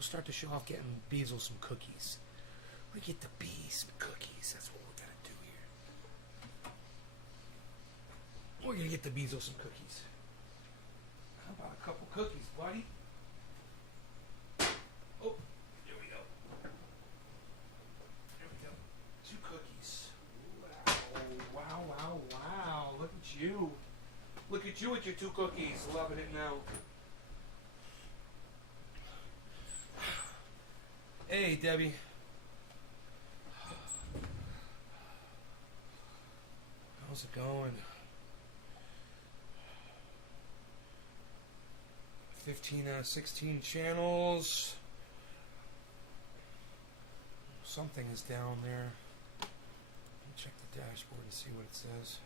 We'll start the show off getting Beazle some cookies. We get the bees some cookies. That's what we're gonna do here. We're gonna get the Beazle some cookies. How about a couple cookies, buddy? Oh, here we go. Here we go. 2 cookies. Wow, wow, wow, wow. Look at you. Look at you with your 2 cookies. Loving it now. Hey, Debbie. How's it going? 15 out of 16 channels. Something is down there. Let me check the dashboard and see what it says.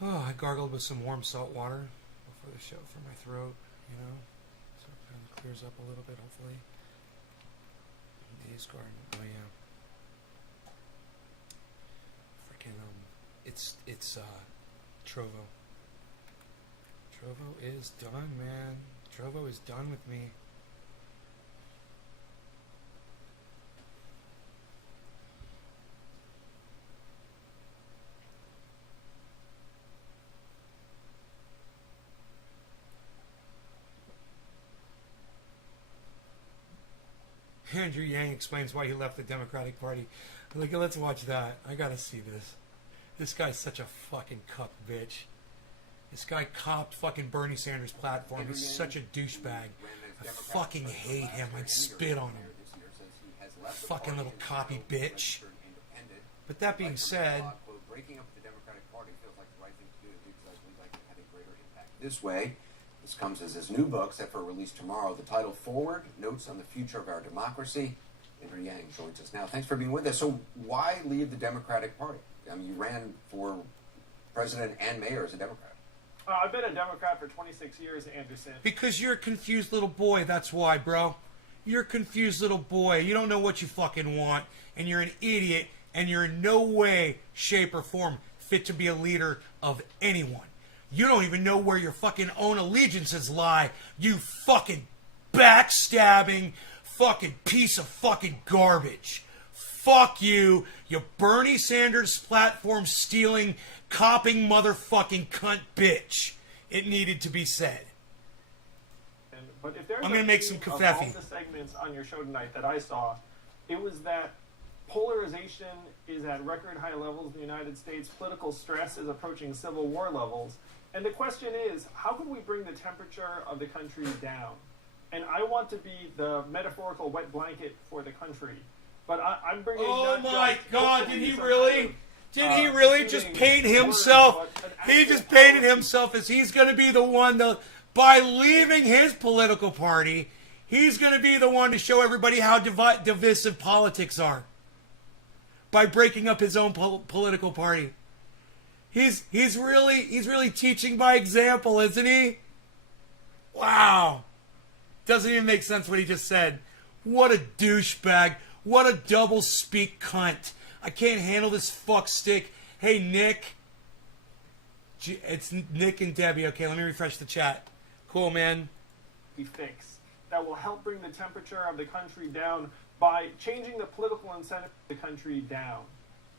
Oh, I gargled with some warm salt water before the show for my throat, you know, so it kind of clears up a little bit, hopefully. Days Garden, oh yeah. Freaking, it's Trovo. Trovo is done, man. Trovo is done with me. Andrew Yang explains why he left the Democratic Party. Like, let's watch that. I gotta see this. This guy's such a fucking cuck bitch. This guy copped fucking Bernie Sanders' platform. He's such a douchebag. I fucking hate him. I'd spit on him. Fucking little copy bitch. But that being said, this way, this comes as his new book, set for release tomorrow. The title, Forward, Notes on the Future of Our Democracy. Andrew Yang joins us now. Thanks for being with us. So why leave the Democratic Party? I mean, you ran for president and mayor as a Democrat. I've been a Democrat for 26 years, Anderson. because you're a confused little boy, that's why, bro. You're a confused little boy. You don't know what you fucking want, and you're an idiot, and you're in no way, shape, or form fit to be a leader of anyone. You don't even know where your fucking own allegiances lie, you fucking backstabbing fucking piece of fucking garbage. Fuck you, you Bernie Sanders platform stealing, copping motherfucking cunt bitch. It needed to be said. But if there's I'm gonna make some of all kafefe. the segments on your show tonight that I saw, it was that polarization is at record high levels in the United States. Political stress is approaching Civil War levels. And the question is, how can we bring the temperature of the country down? And I want to be the metaphorical wet blanket for the country. But I'm bringing. Oh not my just God! hopefully Did he some really? kind of, Did he really just soothing paint word, himself? but an He actual just painted policy. himself as he's going to be the one to, by leaving his political party, he's going to be the one to show everybody how divisive politics are. By breaking up his own political party. He's really teaching by example, isn't he? Wow. Doesn't even make sense what he just said. What a douchebag. What a double speak cunt. I can't handle this fuck stick. Hey, Nick. It's Nick and Debbie. Okay, let me refresh the chat. Cool, man. Fix that will help bring the temperature of the country down by changing the political incentive of the country down.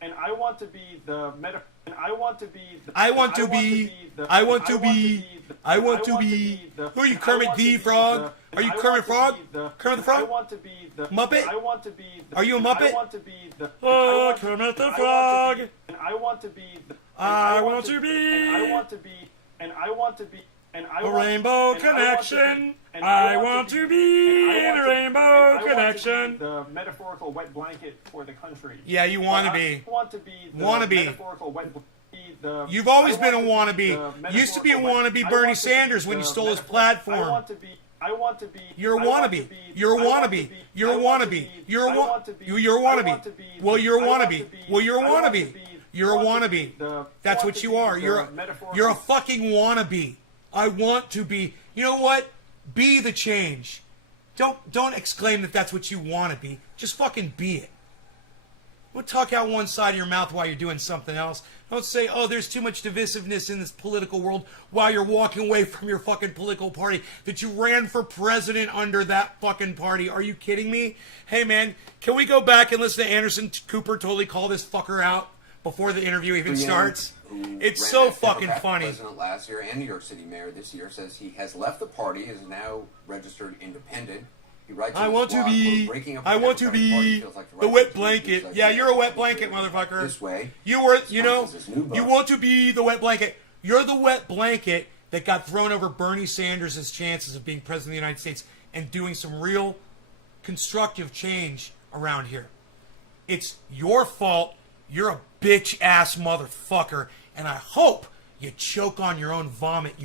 And I want to be the meta. And I want to be. The, I want to be. I want to be. I want to be. Who are you, Kermit the Frog? Are you Kermit Frog? Kermit the Frog? I want to be the Muppet? I want to be the. Are you a Muppet? I want to be the. Oh, Kermit the Frog. And I want to be. I want to be. And I want to be. And I want to be. And I A want, rainbow and connection. and I want to be in a rainbow connection. The metaphorical wet blanket for the country. Yeah, you want to be. I want to be the Wannabe. metaphorical wet the, You've always I been a want to be wannabe. the Used to be a metaphorical wannabe wet- I Bernie want to be Sanders when you the stole his metaphor- platform. I want to be. I want to be. You're a I want wannabe. to be- You're a I want to wannabe. be- You're a I want to wannabe. be- You're a I wa- want to be- You're a I want wannabe. to be Well, the- you're a I want wannabe. to be- Well, you're a I want to wannabe. be- You're a I want to wannabe. be the- That's I what want you to be are. the You're a, metaphorical- you're a fucking wannabe. I want to be. You know what? Be the change. Don't exclaim that that's what you want to be. Just fucking be it. Don't talk out one side of your mouth while you're doing something else. Don't say, oh, there's too much divisiveness in this political world while you're walking away from your fucking political party that you ran for president under that fucking party. Are you kidding me? Hey, man, can we go back and listen to Anderson Cooper totally call this fucker out before the interview even starts? It's so fucking funny. President last year and New York City mayor this year says he has left the party, is now registered independent. He writes I want to be the wet blanket. Yeah, you're a wet blanket, motherfucker. This way. You were, you want to be the wet blanket. You're the wet blanket that got thrown over Bernie Sanders' chances of being president of the United States and doing some real constructive change around here. It's your fault. You're a bitch-ass motherfucker, and I hope you choke on your own vomit,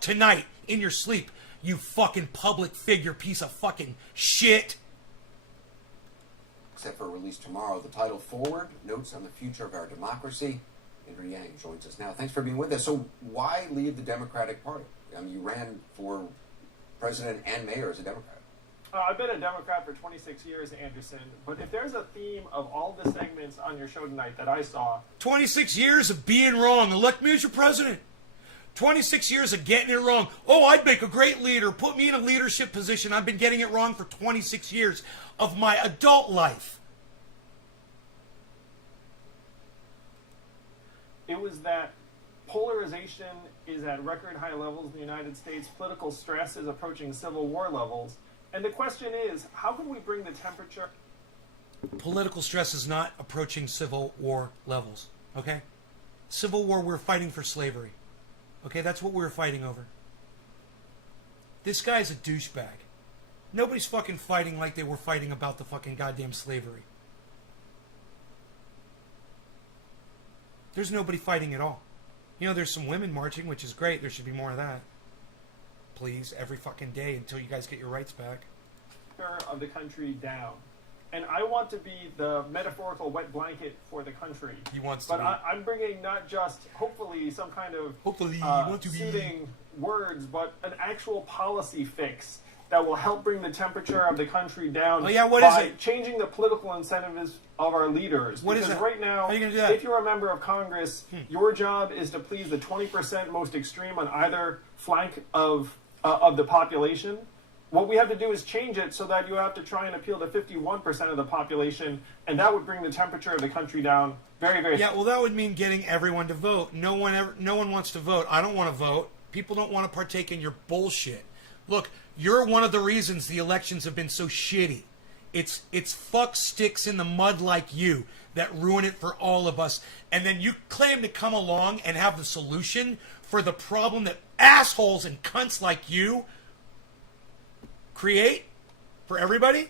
tonight in your sleep. You fucking public figure piece of fucking shit. Except for release tomorrow, the title Forward, Notes on the Future of Our Democracy. Andrew Yang joins us now. Thanks for being with us. So why leave the Democratic Party? I mean, you ran for president and mayor as a Democrat. I've been a Democrat for 26 years, Anderson, but if there's a theme of all the segments on your show tonight that I saw... 26 years of being wrong. Elect me as your president. 26 years of getting it wrong. Oh, I'd make a great leader. Put me in a leadership position. I've been getting it wrong for 26 years of my adult life. It was that polarization is at record high levels in the United States. Political stress is approaching Civil War levels. And the question is, how can we bring the temperature... Political stress is not approaching Civil War levels, okay? Civil War, we're fighting for slavery. Okay, that's what we were fighting over. This guy's a douchebag. Nobody's fucking fighting like they were fighting about the fucking goddamn slavery. There's nobody fighting at all. You know, there's some women marching, which is great. There should be more of that. Please, every fucking day until you guys get your rights back. ...of the country down. And I want to be the metaphorical wet blanket for the country. He wants to be. But I'm bringing not just, hopefully, some kind of soothing words, but an actual policy fix that will help bring the temperature of the country down by changing the political incentives of our leaders. What is it? Right now, how are you gonna do that? If you're a member of Congress, your job is to please the 20% most extreme on either flank of the population. What we have to do is change it so that you have to try and appeal to 51% of the population, and that would bring the temperature of the country down very, very... Yeah, well, that would mean getting everyone to vote. No one wants to vote. I don't want to vote. People don't want to partake in your bullshit. Look, you're one of the reasons the elections have been so shitty. It's fuck sticks in the mud like you that ruin it for all of us. And then you claim to come along and have the solution for the problem that assholes and cunts like you create for everybody?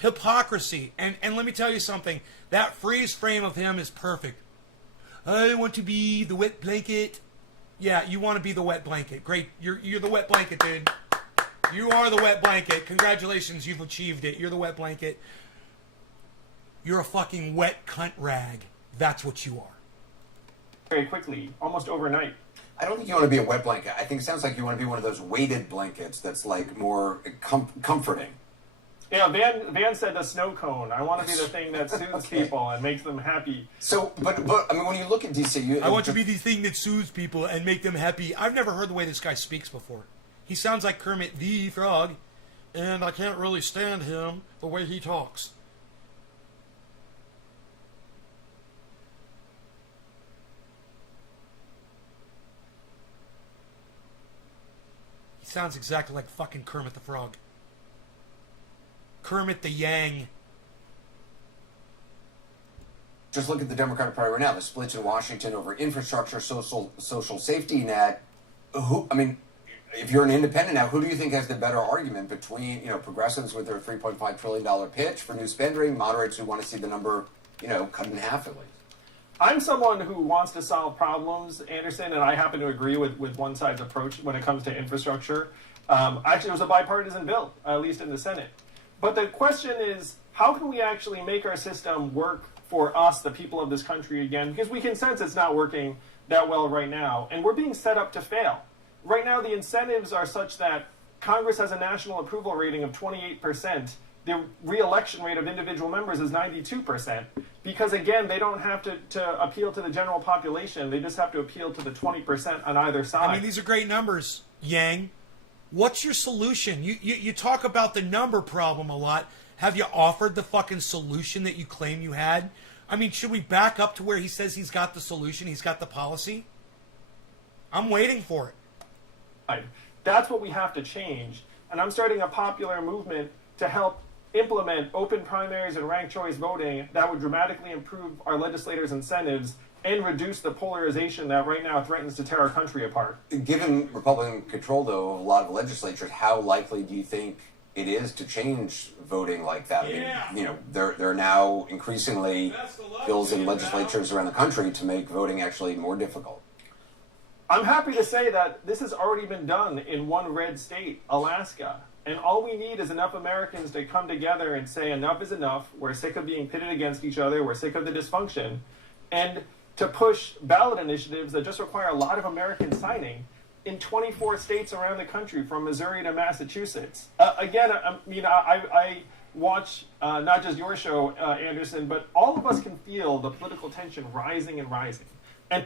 Hypocrisy. And let me tell you something. That freeze frame of him is perfect. I want to be the wet blanket. Yeah, you want to be the wet blanket. Great. You're the wet blanket, dude. You are the wet blanket. Congratulations, you've achieved it. You're the wet blanket. You're a fucking wet cunt rag. That's what you are. Very quickly, almost overnight. I don't think you want to be a wet blanket. I think it sounds like you want to be one of those weighted blankets that's like more comforting. Yeah, Van said the snow cone. I want to be the thing that soothes people and makes them happy. So, but I mean, when you look at DC, I want to be the thing that soothes people and make them happy. I've never heard the way this guy speaks before. He sounds like Kermit the Frog, and I can't really stand him the way he talks. He sounds exactly like fucking Kermit the Frog. Kermit the Yang. Just look at the Democratic Party right now. The splits in Washington over infrastructure, social safety net. If you're an independent now, who do you think has the better argument between, progressives with their $3.5 trillion pitch for new spending, moderates who want to see the number, cut in half at least? I'm someone who wants to solve problems, Anderson, and I happen to agree with one side's approach when it comes to infrastructure. Actually, it was a bipartisan bill, at least in the Senate. But the question is, how can we actually make our system work for us, the people of this country, again? Because we can sense it's not working that well right now, and we're being set up to fail. Right now, the incentives are such that Congress has a national approval rating of 28%, the re-election rate of individual members is 92%. Because again, they don't have to appeal to the general population. They just have to appeal to the 20% on either side. I mean, these are great numbers, Yang. What's your solution? You talk about the number problem a lot. Have you offered the fucking solution that you claim you had? I mean, should we back up to where he says he's got the solution, he's got the policy? I'm waiting for it. That's what we have to change. And I'm starting a popular movement to help implement open primaries and ranked choice voting that would dramatically improve our legislators' incentives and reduce the polarization that right now threatens to tear our country apart. Given Republican control, though, of a lot of legislatures, how likely do you think it is to change voting like that? Yeah. I mean, you know, there are now increasingly bills in legislatures around the country to make voting actually more difficult. I'm happy to say that this has already been done in one red state, Alaska. And all we need is enough Americans to come together and say enough is enough. We're sick of being pitted against each other. We're sick of the dysfunction. And to push ballot initiatives that just require a lot of Americans signing in 24 states around the country, from Missouri to Massachusetts. I watch not just your show, Anderson, but all of us can feel the political tension rising and rising. And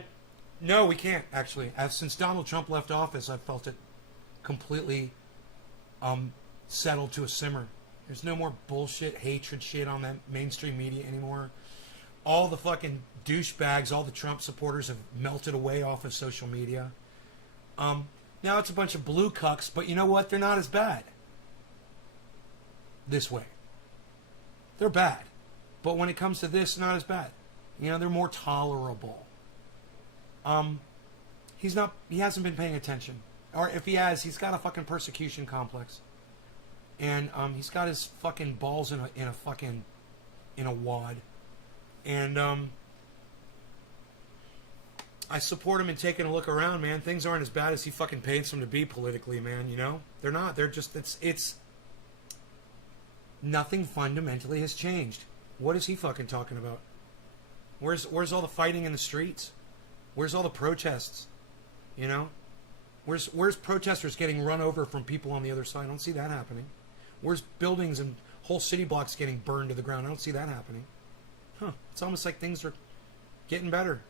No, we can't, actually. Since Donald Trump left office, I've felt it completely settled to a simmer. There's no more bullshit, hatred shit on that mainstream media anymore. All the fucking douchebags, all the Trump supporters have melted away off of social media. Now it's a bunch of blue cucks, but you know what? They're not as bad. This way. They're bad. But when it comes to this, not as bad. You know, they're more tolerable. He hasn't been paying attention. Or if he has, he's got a fucking persecution complex. And he's got his fucking balls in a wad. And I support him in taking a look around, man. Things aren't as bad as he fucking paints them to be politically, man, you know? They're not. They're just, it's nothing fundamentally has changed. What is he fucking talking about? Where's all the fighting in the streets? Where's all the protests? You know? Where's protesters getting run over from people on the other side? I don't see that happening. Where's buildings and whole city blocks getting burned to the ground? I don't see that happening. Huh. It's almost like things are getting better.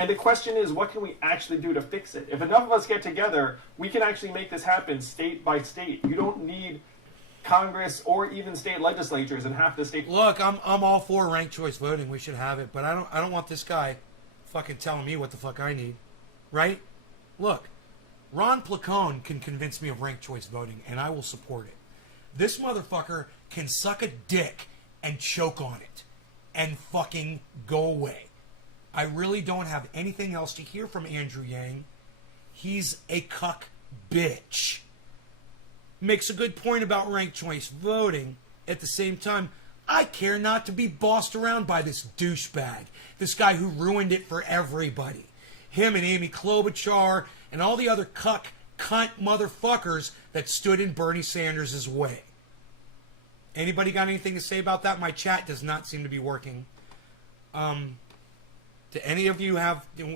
And the question is, what can we actually do to fix it? If enough of us get together, we can actually make this happen state by state. You don't need Congress or even state legislatures in half the state. Look, I'm all for ranked choice voting. We should have it, but I don't want this guy fucking telling me what the fuck I need. Right? Look, Ron Placone can convince me of ranked choice voting, and I will support it. This motherfucker can suck a dick and choke on it and fucking go away. I really don't have anything else to hear from Andrew Yang. He's a cuck bitch. Makes a good point about ranked choice voting. At the same time, I care not to be bossed around by this douchebag. This guy who ruined it for everybody. Him and Amy Klobuchar and all the other cunt motherfuckers that stood in Bernie Sanders' way. Anybody got anything to say about that? My chat does not seem to be working. Do any of you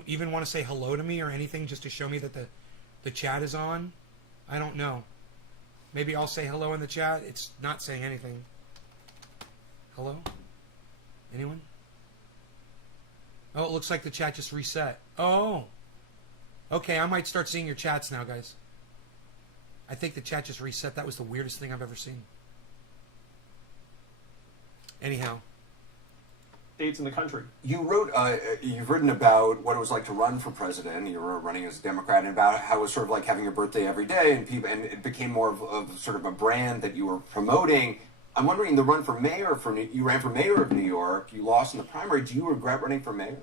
even want to say hello to me or anything just to show me that the chat is on? I don't know. Maybe I'll say hello in the chat. It's not saying anything. Hello? Anyone? Oh, it looks like the chat just reset. Oh. Okay, I might start seeing your chats now, guys. I think the chat just reset. That was the weirdest thing I've ever seen. Anyhow. States in the country. You wrote, you've written about what it was like to run for president. You were running as a Democrat, and about how it was sort of like having your birthday every day, and it became more of sort of a brand that you were promoting. I'm wondering, the run for mayor you ran for mayor of New York. You lost in the primary. Do you regret running for mayor?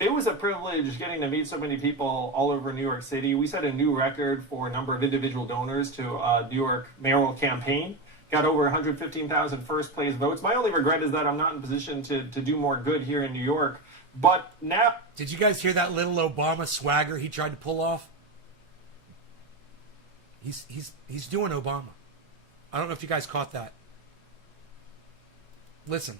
It was a privilege getting to meet so many people all over New York City. We set a new record for a number of individual donors to New York mayoral campaign. Got over 115,000 first place votes. My only regret is that I'm not in position to do more good here in New York. But now... Did you guys hear that little Obama swagger he tried to pull off? He's doing Obama. I don't know if you guys caught that. Listen.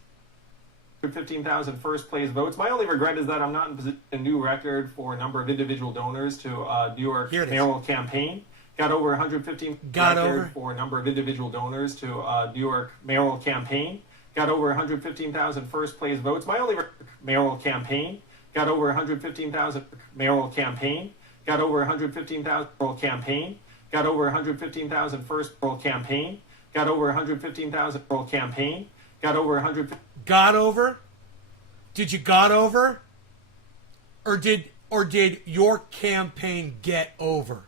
15,000 first place votes. My only regret is that I'm not in position to do a new record for a number of individual donors to New York mayoral campaign. got over 115 record for a number of individual donors to New York mayoral campaign, got over 115,000 first place votes. My only mayoral campaign got over 115,000 mayoral campaign, got over 115,000 mayoral campaign, got over 115,000 first mayoral campaign, got over 115,000 mayoral campaign, got over 100. Got over? Did you got over? Or did your campaign get over?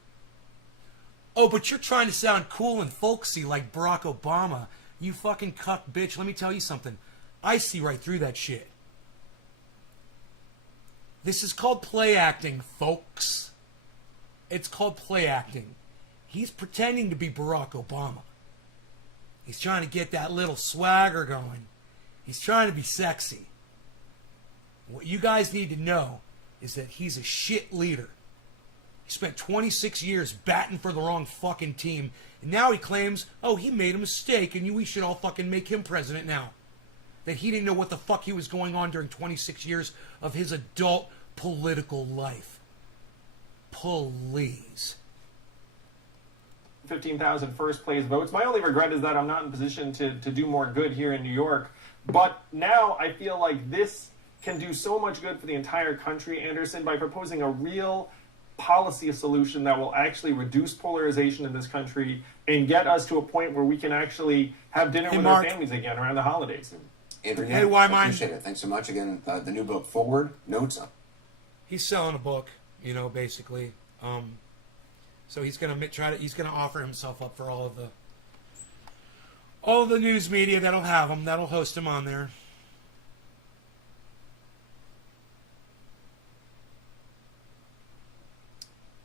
Oh, but you're trying to sound cool and folksy like Barack Obama. You fucking cuck bitch. Let me tell you something. I see right through that shit. This is called play acting, folks. It's called play acting. He's pretending to be Barack Obama. He's trying to get that little swagger going. He's trying to be sexy. What you guys need to know is that he's a shit leader. He spent 26 years batting for the wrong fucking team, and now he claims, oh, he made a mistake, and we should all fucking make him president now. That he didn't know what the fuck he was going on during 26 years of his adult political life. Please. 15,000 first place votes. My only regret is that I'm not in position to do more good here in New York. But now I feel like this can do so much good for the entire country, Anderson, by proposing a real policy solution that will actually reduce polarization in this country and get us to a point where we can actually have dinner with our families again around the holidays. Andrew, hey, why I appreciate it. Thanks so much. Again, the new book, Forward, Notes. He's selling a book, basically. So he's gonna he's gonna offer himself up for all of the news media that'll have him, that'll host him on there.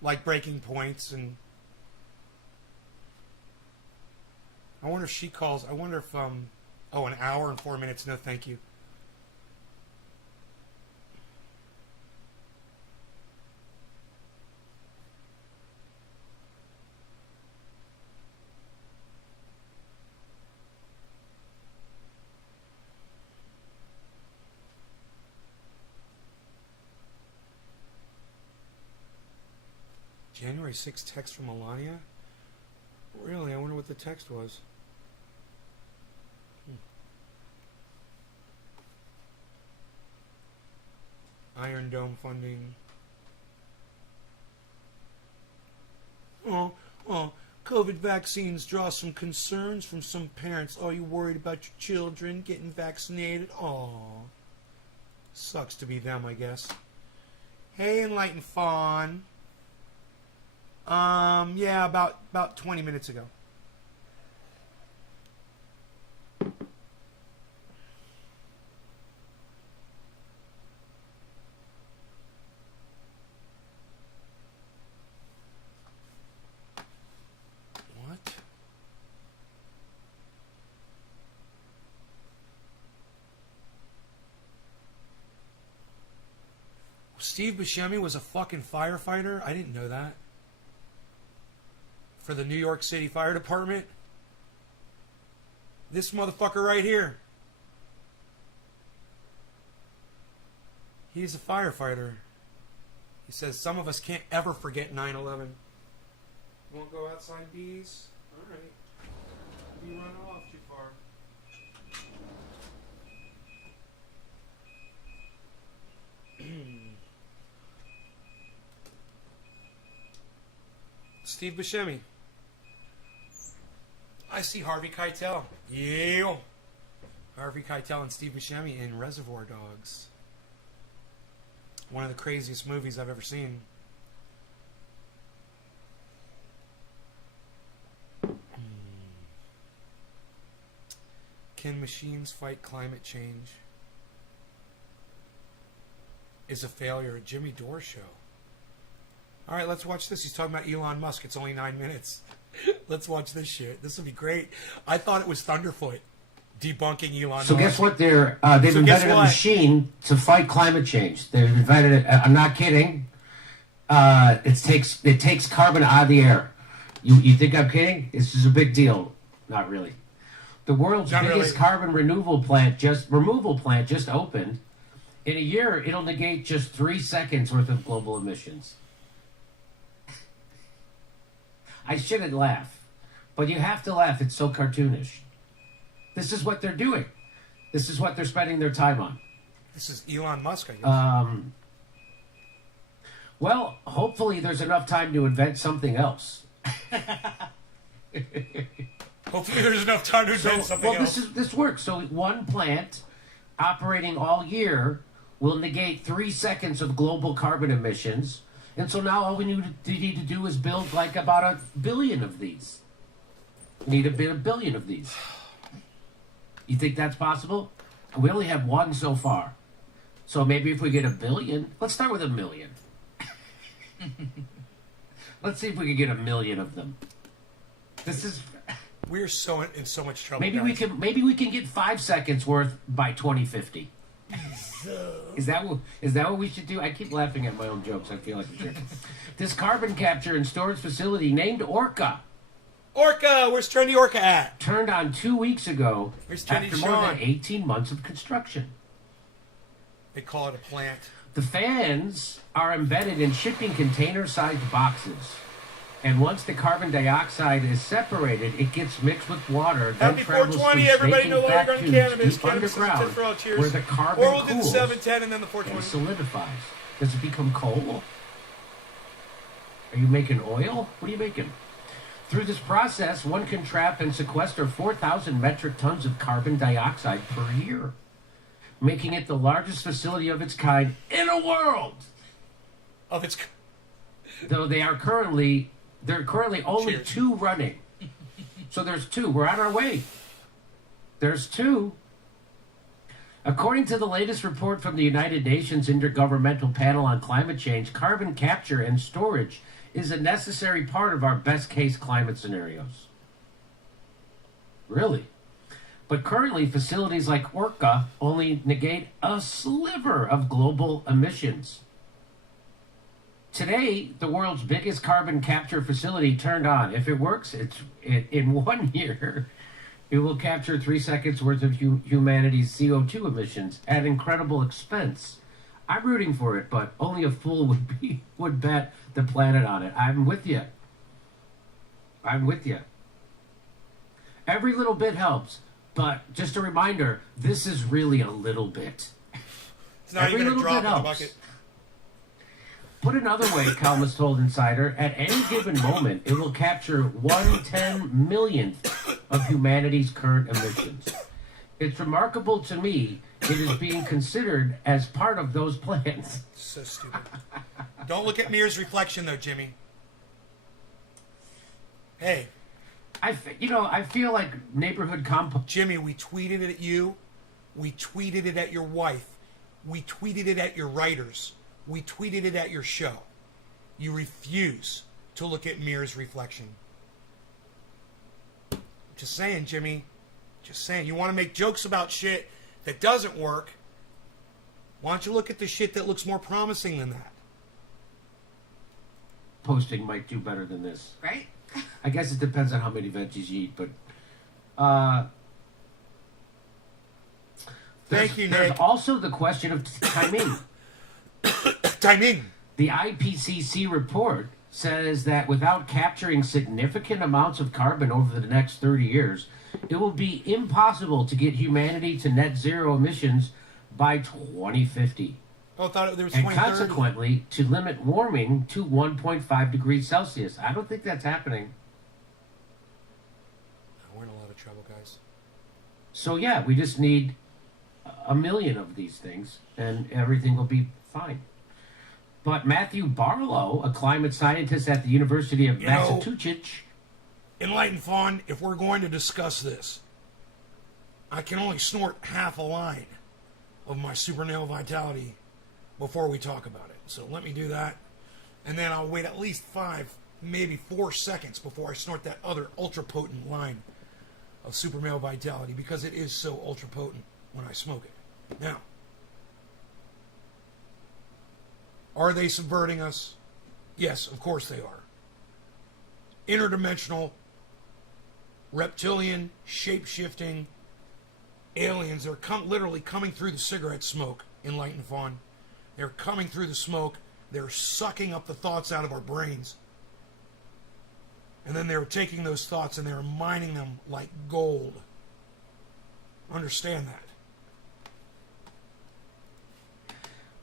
Like Breaking Points, and I wonder if she calls. I wonder if an hour and 4 minutes. No, thank you. January 6th text from Melania? Really? I wonder what the text was. Iron Dome funding. COVID vaccines draw some concerns from some parents. Oh, you worried about your children getting vaccinated? Aw. Sucks to be them, I guess. Hey, Enlightened Fawn. Yeah, about 20 minutes ago. What? Steve Buscemi was a fucking firefighter? I didn't know that. For the New York City Fire Department. This motherfucker right here. He's a firefighter. He says some of us can't ever forget 9/11. Won't go outside, bees? Alright. You run off too far. Steve Buscemi. I see Harvey Keitel. Yeah. Harvey Keitel and Steve Buscemi in Reservoir Dogs. One of the craziest movies I've ever seen. Can machines fight climate change? Is a failure. A Jimmy Dore show. All right, let's watch this. He's talking about Elon Musk. It's only 9 minutes. Let's watch this shit. This will be great. I thought it was Thunderfoot debunking Elon Musk. So guess what? They've invented a machine to fight climate change. They've invented it. I'm not kidding. It takes carbon out of the air. You think I'm kidding? This is a big deal. Not really. The world's biggest carbon removal plant just opened. In a year, it'll negate just 3 seconds worth of global emissions. I shouldn't laugh, but you have to laugh. It's so cartoonish. This is what they're doing. This is what they're spending their time on. This is Elon Musk, I guess. Well, hopefully there's enough time to invent something else. Hopefully there's enough time to invent something else. This works. So one plant operating all year will negate 3 seconds of global carbon emissions. And so now all we need to do is build like about 1 billion of these. We need a billion of these. You think that's possible? We only have one so far. So maybe if we get 1 billion, let's start with 1 million. Let's see if we can get 1 million of them. This is... We're in so much trouble. Maybe guys. we can get 5 seconds worth by 2050. Is that what we should do? I keep laughing at my own jokes. I feel like a jerk. This carbon capture and storage facility named Orca Orca! Where's Trendy Orca at? turned on 2 weeks ago Where's Trendy after more Sean? than 18 months of construction. They call it a plant. The fans are embedded in shipping container-sized boxes. And once the carbon dioxide is separated, it gets mixed with water, then Happy travels 420, through everybody. snaking No longer fat on tubes cannabis. deep Cannabis is underground, for all. Cheers. where the carbon Or we'll do the cools 710 and then the and 420. solidifies. Does it become coal? Are you making oil? What are you making? Through this process, one can trap and sequester 4,000 metric tons of carbon dioxide per year, making it the largest facility of its kind in the world. Of its. Though there are currently only Cheers. 2 running. So there's 2. We're on our way. There's 2. According to the latest report from the United Nations Intergovernmental Panel on Climate Change, carbon capture and storage is a necessary part of our best case climate scenarios. Really? But currently, facilities like Orca only negate a sliver of global emissions. Today, the world's biggest carbon capture facility turned on. If it works, in 1 year, it will capture 3 seconds worth of humanity's CO2 emissions at incredible expense. I'm rooting for it, but only a fool would bet the planet on it. I'm with you. Every little bit helps, but just a reminder, this is really a little bit. It's not Every even a little drop bit in the helps. bucket. Put another way, columnist told Insider, at any given moment, it will capture 1/10 millionth of humanity's current emissions. It's remarkable to me it is being considered as part of those plans. So stupid. Don't look at Mir's reflection, though, Jimmy. Hey, I feel like neighborhood compost. Jimmy, we tweeted it at you. We tweeted it at your wife. We tweeted it at your writers. We tweeted it at your show. You refuse to look at Mir's reflection. Just saying, Jimmy. Just saying. You want to make jokes about shit that doesn't work. Why don't you look at the shit that looks more promising than that? Posting might do better than this. Right? I guess it depends on how many veggies you eat, but Thank you, there's Nick. also the question of timing. Timing. The IPCC report says that without capturing significant amounts of carbon over the next 30 years, it will be impossible to get humanity to net zero emissions by 2050. Oh, I thought there was And 2030. consequently, to limit warming to 1.5 degrees Celsius. I don't think that's happening. We're in a lot of trouble, guys. So yeah, we just need 1 million of these things, and everything will be fine. But Matthew Barlow, a climate scientist at the University of You know- Massachusetts, Enlightened Fawn, if we're going to discuss this, I can only snort half a line of my Supernal Vitality before we talk about it. So let me do that. And then I'll wait at least 5, maybe 4 seconds before I snort that other ultra potent line of Super Male Vitality, because it is so ultra potent when I smoke it. Now, are they subverting us? Yes, of course they are. Interdimensional, reptilian, shape-shifting aliens. They're literally coming through the cigarette smoke, Enlightened Fawn. They're coming through the smoke. They're sucking up the thoughts out of our brains. And And then they were taking those thoughts and they were mining them like gold. Understand that.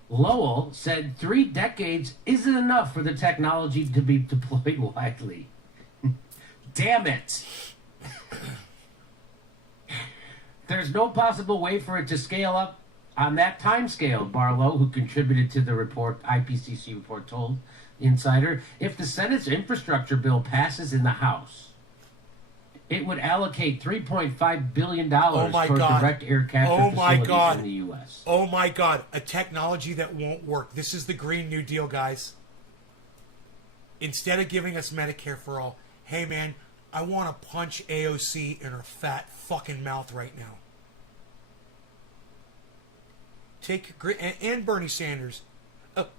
Lowell said 3 decades isn't enough for the technology to be deployed widely. Damn it. There's no possible way for it to scale up on that time scale, Barlow, who contributed to the report, IPCC report, told Insider. If the Senate's infrastructure bill passes in the House, it would allocate $3.5 billion for direct air capture facilities in the U.S. Oh my God, a technology that won't work. This is the Green New Deal, guys. Instead of giving us Medicare for all, hey man, I want to punch AOC in her fat fucking mouth right now. And Bernie Sanders.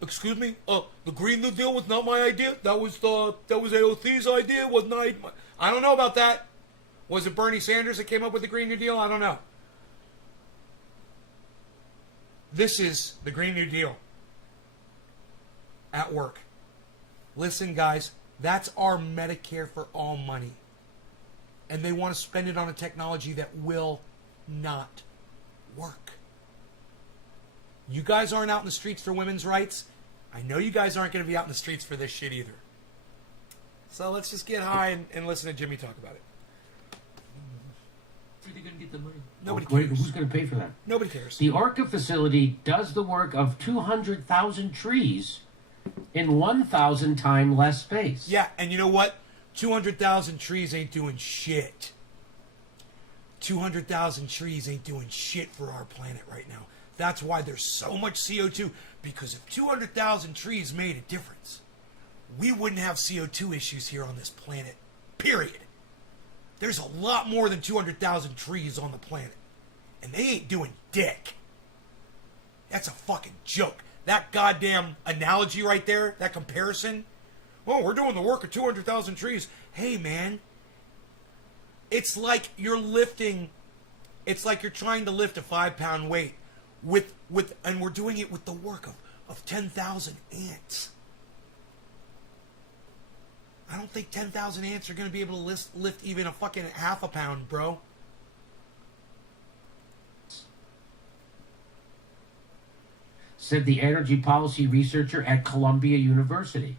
Excuse me. The Green New Deal was not my idea. That was AOC's idea. Wasn't I don't know about that. Was it Bernie Sanders that came up with the Green New Deal? I don't know. This is the Green New Deal at work. Listen, guys, that's our Medicare for all money. And they want to spend it on a technology that will not work. You guys aren't out in the streets for women's rights. I know you guys aren't going to be out in the streets for this shit either. So let's just get high and listen to Jimmy talk about it. Where are they going to get the money? Nobody cares. Who's going to pay for that? Nobody cares. The Orca facility does the work of 200,000 trees in 1,000 times less space. Yeah, and you know what? 200,000 trees ain't doing shit. 200,000 trees ain't doing shit for our planet right now. That's why there's so much CO2. Because if 200,000 trees made a difference, we wouldn't have CO2 issues here on this planet. Period. There's a lot more than 200,000 trees on the planet. And they ain't doing dick. That's a fucking joke. That goddamn analogy right there, that comparison. Oh, we're doing the work of 200,000 trees. Hey, man. It's like you're lifting, it's like you're trying to lift a 5-pound weight and we're doing it with the work of 10,000 ants. I don't think 10,000 ants are going to be able to lift even a fucking half a pound, bro. Said the energy policy researcher at Columbia University.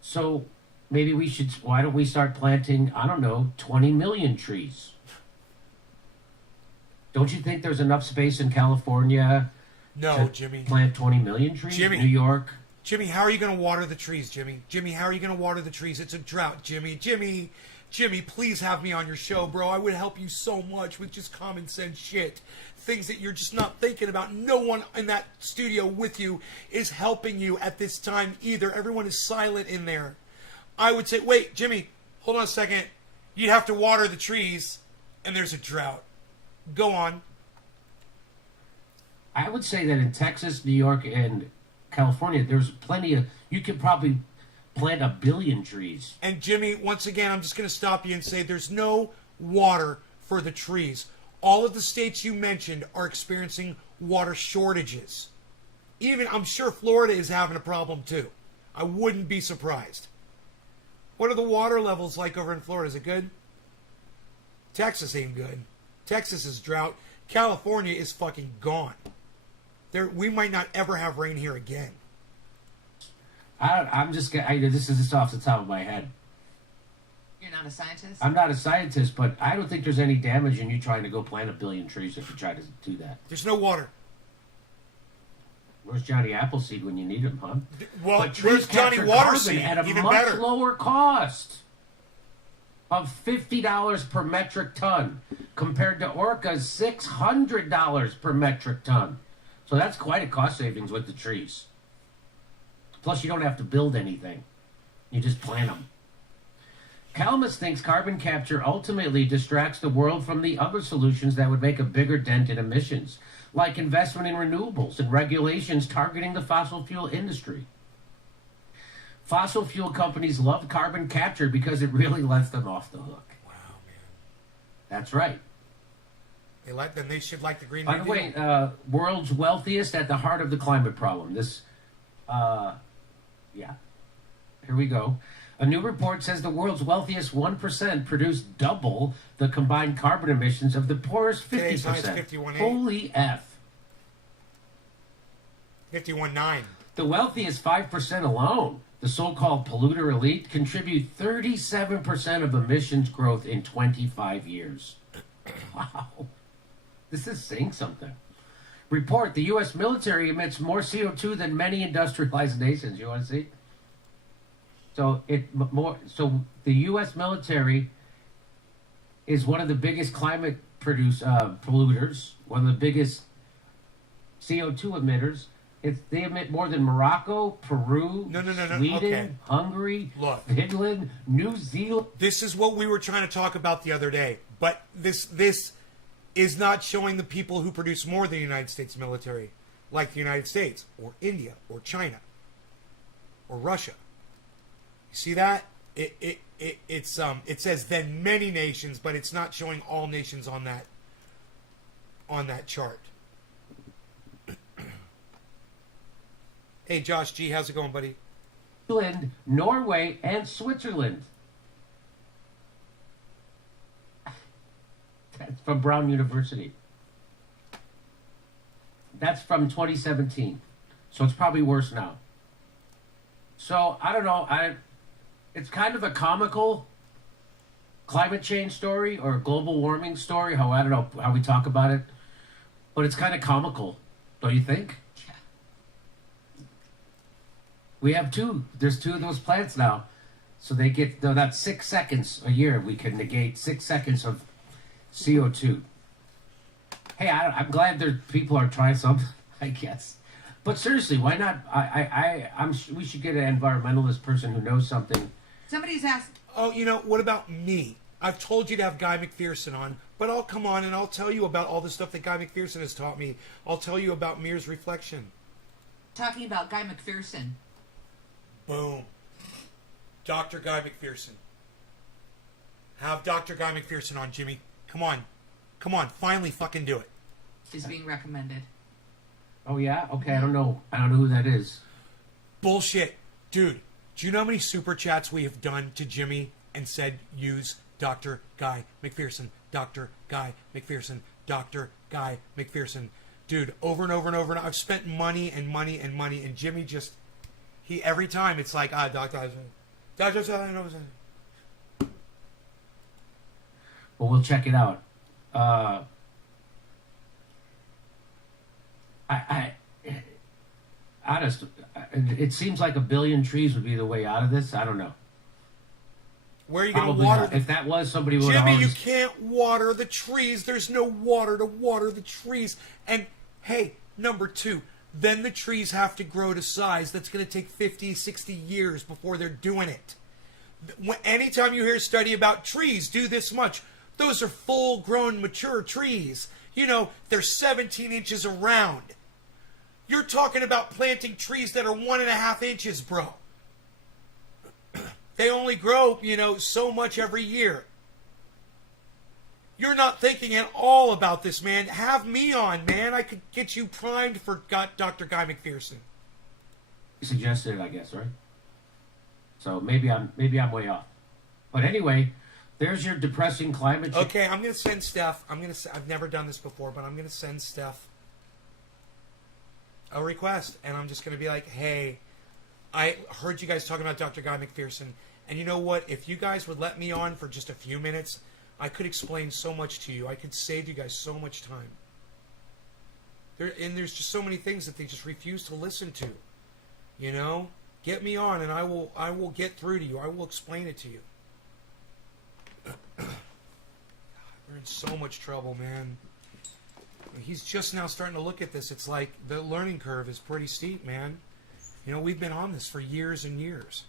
So maybe why don't we start planting, I don't know, 20 million trees? Don't you think there's enough space in California to Jimmy. Plant 20 million trees? Jimmy. New York? Jimmy, how are you going to water the trees, Jimmy? Jimmy, how are you going to water the trees? It's a drought, Jimmy. Jimmy, please have me on your show, bro. I would help you so much with just common sense shit. Things that you're just not thinking about. No one in that studio with you is helping you at this time either. Everyone is silent in there. I would say, wait, Jimmy, hold on a second. You'd have to water the trees, and there's a drought. Go on. I would say that in Texas, New York, and California, there's plenty of... You could probably plant 1 billion trees. And Jimmy, once again, I'm just going to stop you and say there's no water for the trees. All of the states you mentioned are experiencing water shortages. Even, I'm sure Florida is having a problem too. I wouldn't be surprised. What are the water levels like over in Florida? Is it good? Texas ain't good. Texas is drought. California is fucking gone. We might not ever have rain here again. This is just off the top of my head. You're not a scientist? I'm not a scientist, but I don't think there's any damage in you trying to go plant 1 billion trees if you try to do that. There's no water. Where's Johnny Appleseed when you need him, huh? Well, but trees where's Johnny capture Waterseed? carbon at a Even much better. lower cost of $50 per metric ton compared to Orca's $600 per metric ton. So that's quite a cost savings with the trees. Plus, you don't have to build anything. You just plant them. Kalmus thinks carbon capture ultimately distracts the world from the other solutions that would make a bigger dent in emissions, like investment in renewables and regulations targeting the fossil fuel industry. Fossil fuel companies love carbon capture because it really lets them off the hook. Wow, man. That's right. Then they should like the Green By New the Deal. way, world's wealthiest at the heart of the climate problem. Here we go. A new report says the world's wealthiest 1% produced double the combined carbon emissions of the poorest 50%. Okay, so it's 51.8. Holy F. 51.9. The wealthiest 5% alone, the so-called polluter elite, contribute 37% of emissions growth in 25 years. Wow. This is saying something. Report, the U.S. military emits more CO2 than many industrialized nations. You want to see? So the U.S. military is one of the biggest climate polluters, one of the biggest CO2 emitters. They emit more than Morocco, Peru, No, Sweden, okay. Hungary, Look. Finland, New Zealand. This is what we were trying to talk about the other day. But this is not showing the people who produce more than the United States military, like the United States, or India, or China, or Russia. You see that? It says then many nations, but it's not showing all nations on that chart. Hey Josh G, how's it going, buddy? Finland, Norway, and Switzerland. That's from Brown University. That's from 2017. So it's probably worse now. So I don't know. It's kind of a comical climate change story or global warming story. I don't know how we talk about it, but it's kind of comical, don't you think? Yeah. We have two. There's two of those plants now, so they get that's 6 seconds a year. We can negate 6 seconds of CO2. Hey, I'm glad people are trying something. I guess, but seriously, why not? We should get an environmentalist person who knows something. Somebody's asked. Oh, what about me? I've told you to have Guy McPherson on, but I'll come on and I'll tell you about all the stuff that Guy McPherson has taught me. I'll tell you about Mir's reflection. Talking about Guy McPherson. Boom. Dr. Guy McPherson. Have Dr. Guy McPherson on, Jimmy. Come on. Finally fucking do it. Is being recommended. Oh yeah, okay. I don't know who that is. Bullshit. Dude, do you know how many super chats we have done to Jimmy and said use Dr. Guy McPherson, Dr. Guy McPherson, Dr. Guy McPherson? Dude, over and over and over. And I've spent money, and Jimmy just, every time it's like, Dr. Well, we'll check it out. Honest, it seems like 1 billion trees would be the way out of this. I don't know. Where are you going to Probably water not. If that was, somebody would have. Jimmy, you can't water the trees. There's no water to water the trees. And, hey, number 2, then the trees have to grow to size. That's going to take 50, 60 years before they're doing it. Anytime you hear a study about trees do this much, those are full-grown, mature trees. They're 17 inches around. You're talking about planting trees that are 1.5 inches, bro. They only grow, so much every year. You're not thinking at all about this, man. Have me on, man. I could get you primed for Dr. Guy McPherson. You suggested it, I guess, right? So maybe I'm way off. But anyway, there's your depressing climate change. Okay, I'm going to send Steph. I've never done this before, but I'm going to send Steph a request, and I'm just going to be like, hey, I heard you guys talking about Dr. Guy McPherson, and you know what? If you guys would let me on for just a few minutes, I could explain so much to you. I could save you guys so much time. There's just so many things that they just refuse to listen to. Get me on, and I will get through to you. I will explain it to you. We're in so much trouble, man. He's just now starting to look at this. It's like the learning curve is pretty steep, man. We've been on this for years and years.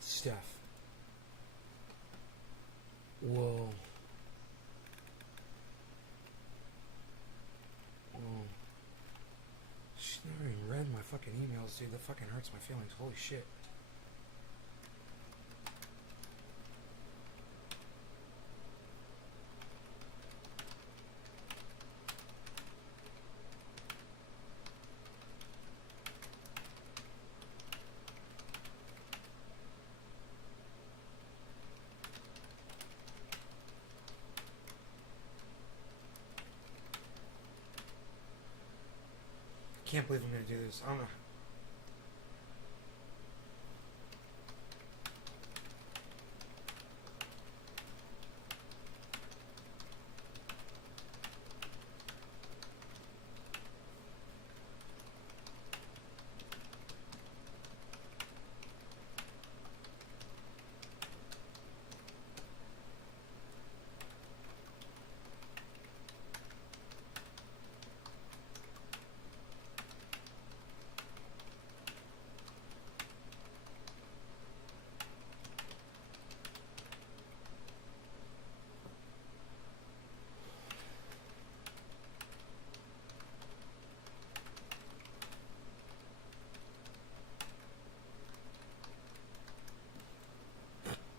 Steph. Whoa. She's never even read my fucking emails, dude. That fucking hurts my feelings. Holy shit. can't believe I'm going to do this. I don't know.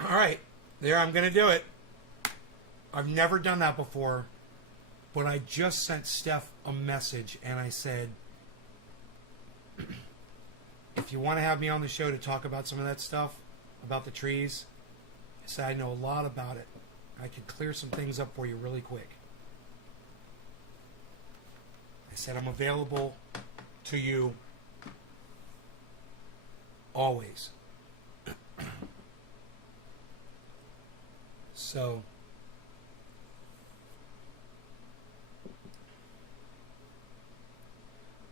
All right, there, I'm going to do it. I've never done that before, but I just sent Steph a message and I said, if you want to have me on the show to talk about some of that stuff, about the trees, I said, I know a lot about it. I can clear some things up for you really quick. I said, I'm available to you always. So,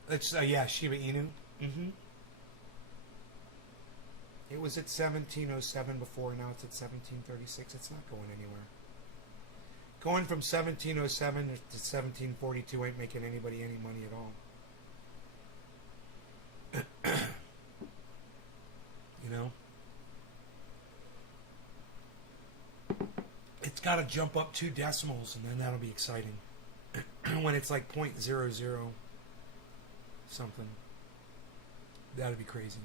let's, yeah, Shiba Inu. It was at 1707 before, now it's at 1736. It's not going anywhere. Going from 1707 to 1742 ain't making anybody any money at all. You know? It's got to jump up 2 decimals, and then that'll be exciting. When it's like 0.00 something, that'd be crazy.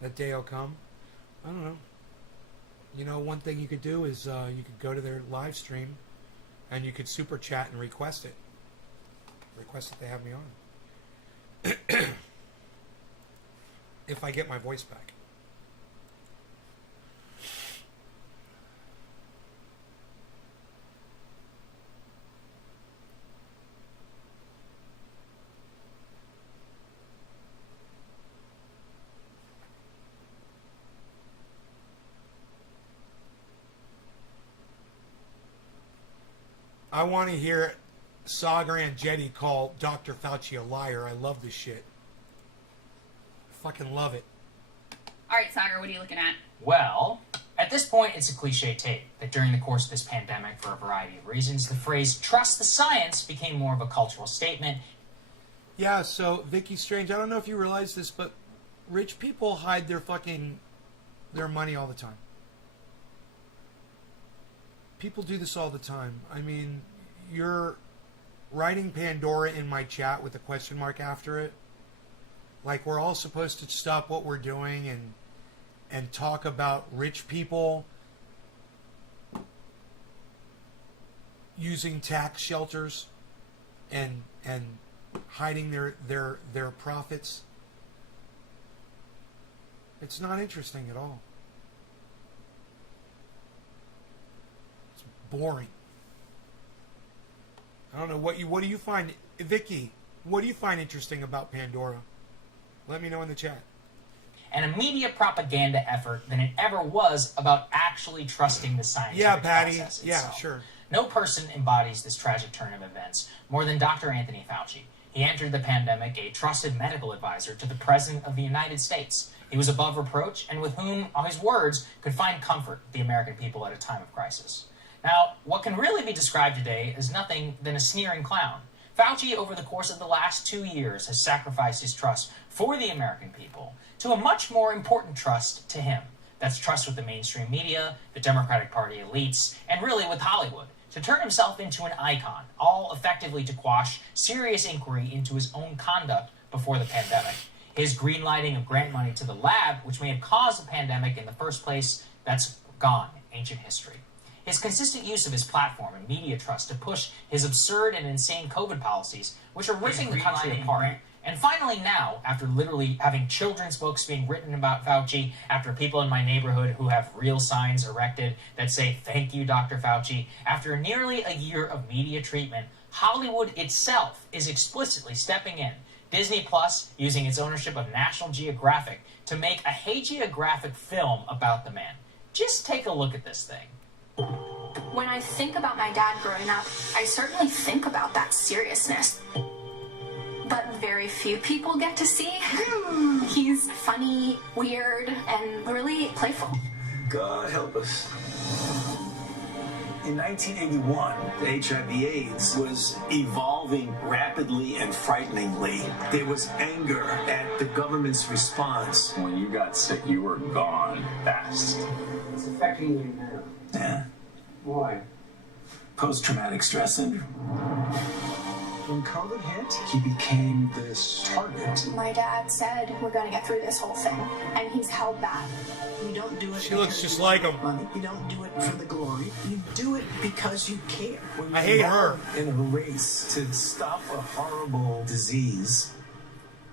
That day will come. I don't know. You know, one thing you could do is you could go to their live stream, and you could super chat and request it. Request that they have me on. If I get my voice back. I want to hear Sagar and Jetty call Dr. Fauci a liar. I love this shit. I fucking love it. All right, Sagar, what are you looking at? Well, at this point, it's a cliche take that during the course of this pandemic, for a variety of reasons, the phrase trust the science became more of a cultural statement. Yeah, so Vicky Strange, I don't know if you realize this, but rich people hide their money all the time. People do this all the time. I mean, you're writing Pandora in my chat with a question mark after it. Like, we're all supposed to stop what we're doing and talk about rich people using tax shelters and hiding their profits. It's not interesting at all. It's boring. I don't know what do you find, Vicky? What do you find interesting about Pandora? Let me know in the chat. And a media propaganda effort than it ever was about actually trusting the scientific Patty. process Yeah, itself. sure. No person embodies this tragic turn of events more than Dr. Anthony Fauci. He entered the pandemic a trusted medical advisor to the President of the United States. He was above reproach and with whom, on his words, could find comfort the American people at a time of crisis. Now, what can really be described today is nothing than a sneering clown. Fauci, over the course of the last 2 years, has sacrificed his trust for the American people to a much more important trust to him. That's trust with the mainstream media, the Democratic Party elites, and really with Hollywood, to turn himself into an icon, all effectively to quash serious inquiry into his own conduct before the pandemic. His greenlighting of grant money to the lab, which may have caused the pandemic in the first place, that's gone, ancient history. His consistent use of his platform and media trust to push his absurd and insane COVID policies, which are ripping the country apart And finally now, after literally having children's books being written about Fauci, after people in my neighborhood who have real signs erected that say, "Thank you, Dr. Fauci," after nearly a year of media treatment, Hollywood itself is explicitly stepping in. Disney Plus using its ownership of National Geographic to make a hagiographic film about the man. Just take a look at this thing. When I think about my dad growing up, I certainly think about that seriousness. But very few people get to see. He's funny, weird, and really playful. God help us. In 1981, the HIV/AIDS was evolving rapidly and frighteningly. There was anger at the government's response. When you got sick, you were gone fast. It's affecting you now. Yeah. Why? Post-traumatic stress syndrome. When COVID hit, he became this target. My dad said, we're going to get through this whole thing, and he's held that. You don't do it She looks just like him. Money. You don't do it for the glory. You do it because you care. When I hate her. In a race to stop a horrible disease,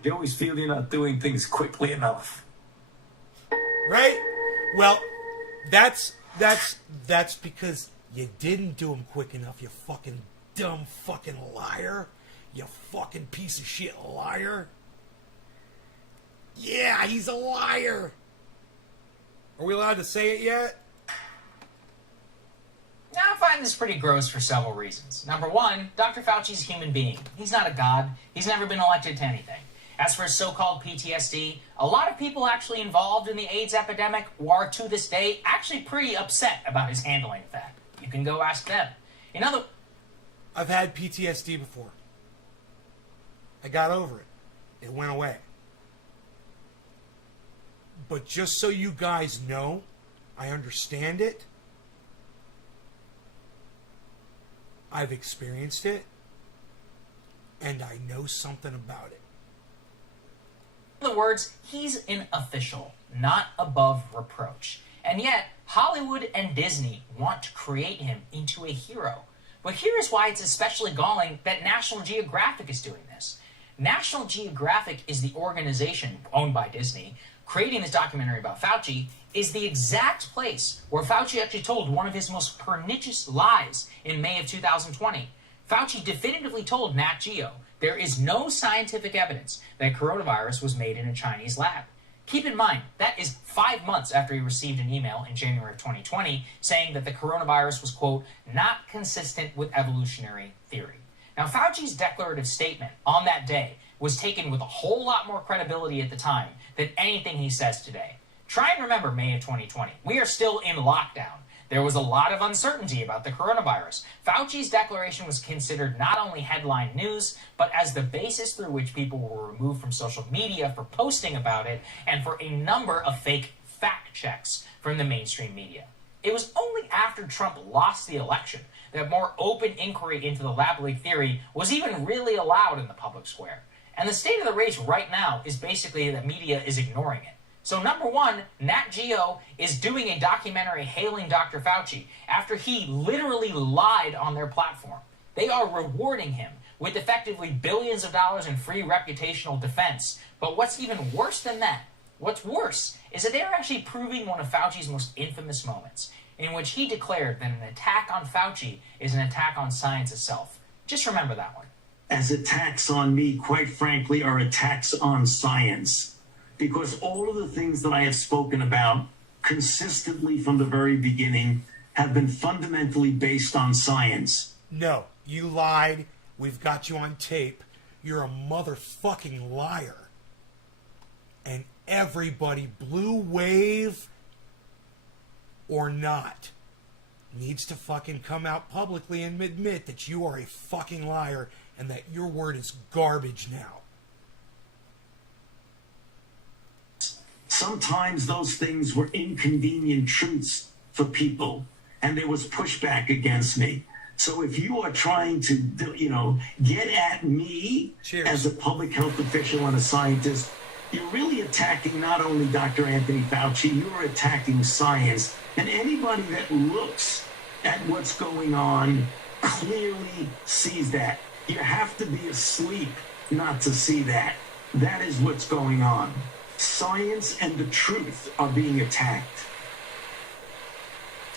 you always feel you're not doing things quickly enough. Right? Well, that's because you didn't do them quick enough, you fucking dumb fucking liar. You fucking piece of shit liar. Yeah, he's a liar. Are we allowed to say it yet? Now, I find this pretty gross for several reasons. Number one, Dr. Fauci's a human being. He's not a god. He's never been elected to anything. As for his so-called PTSD, a lot of people actually involved in the AIDS epidemic are, to this day, actually pretty upset about his handling of that. You can go ask them. I've had PTSD before. I got over it. It went away. But just so you guys know, I understand it. I've experienced it. And I know something about it. In other words, he's an official, not above reproach. And yet, Hollywood and Disney want to create him into a hero. But here's why it's especially galling that National Geographic is doing this. National Geographic is the organization owned by Disney. Creating this documentary about Fauci is the exact place where Fauci actually told one of his most pernicious lies in May of 2020. Fauci definitively told Nat Geo there is no scientific evidence that coronavirus was made in a Chinese lab. Keep in mind, that is 5 months after he received an email in January of 2020 saying that the coronavirus was, quote, not consistent with evolutionary theory. Now, Fauci's declarative statement on that day was taken with a whole lot more credibility at the time than anything he says today. Try and remember May of 2020. We are still in lockdown. There was a lot of uncertainty about the coronavirus. Fauci's declaration was considered not only headline news, but as the basis through which people were removed from social media for posting about it and for a number of fake fact checks from the mainstream media. It was only after Trump lost the election that more open inquiry into the lab leak theory was even really allowed in the public square. And the state of the race right now is basically that media is ignoring it. So number one, Nat Geo is doing a documentary hailing Dr. Fauci after he literally lied on their platform. They are rewarding him with effectively billions of dollars in free reputational defense. But what's even worse than that, what's worse, is that they are actually proving one of Fauci's most infamous moments, in which he declared that an attack on Fauci is an attack on science itself. Just remember that one. As attacks on me, quite frankly, are attacks on science. Because all of the things that I have spoken about consistently from the very beginning have been fundamentally based on science. No, you lied. We've got you on tape. You're a motherfucking liar. And everybody, blue wave or not, needs to fucking come out publicly and admit that you are a fucking liar and that your word is garbage now. Sometimes those things were inconvenient truths for people, and there was pushback against me. So if you are trying to, get at me as a public health official and a scientist, you're really attacking not only Dr. Anthony Fauci, you're attacking science. And anybody that looks at what's going on clearly sees that. You have to be asleep not to see that. That is what's going on. Science and the truth are being attacked.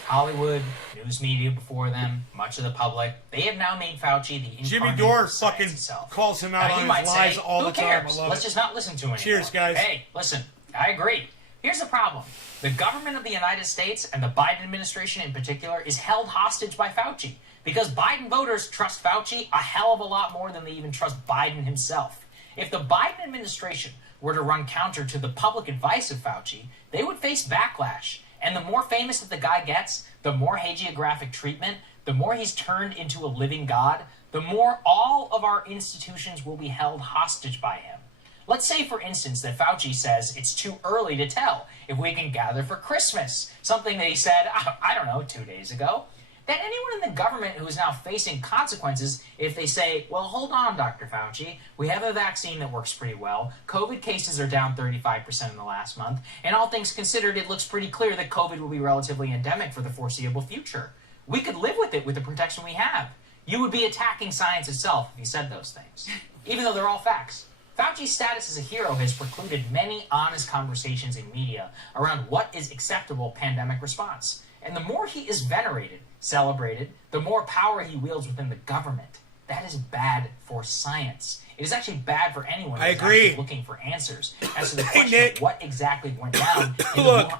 Hollywood, news media before them, much of the public, they have now made Fauci the incarnate Jimmy Dore of science fucking itself. calls him out Now, on you his might lies say, all who the time. cares? I love Let's it. just not listen to him Cheers, anymore. guys. Hey, listen, I agree. Here's the problem. The government of the United States, and the Biden administration in particular, is held hostage by Fauci. Because Biden voters trust Fauci a hell of a lot more than they even trust Biden himself. If the Biden administration were to run counter to the public advice of Fauci, they would face backlash. And the more famous that the guy gets, the more hagiographic treatment, the more he's turned into a living god, the more all of our institutions will be held hostage by him. Let's say, for instance, that Fauci says it's too early to tell if we can gather for Christmas, something that he said, I don't know, 2 days ago. Then anyone in the government who is now facing consequences if they say, well, hold on, Dr. Fauci, we have a vaccine that works pretty well, COVID cases are down 35% in the last month, and all things considered, it looks pretty clear that COVID will be relatively endemic for the foreseeable future. We could live with it with the protection we have. You would be attacking science itself if you said those things, even though they're all facts. Fauci's status as a hero has precluded many honest conversations in media around what is acceptable pandemic response. And the more he is venerated, celebrated, the more power he wields within the government. That is bad for science. It is actually bad for anyone who is actually looking for answers as to the question of what exactly went down. Look,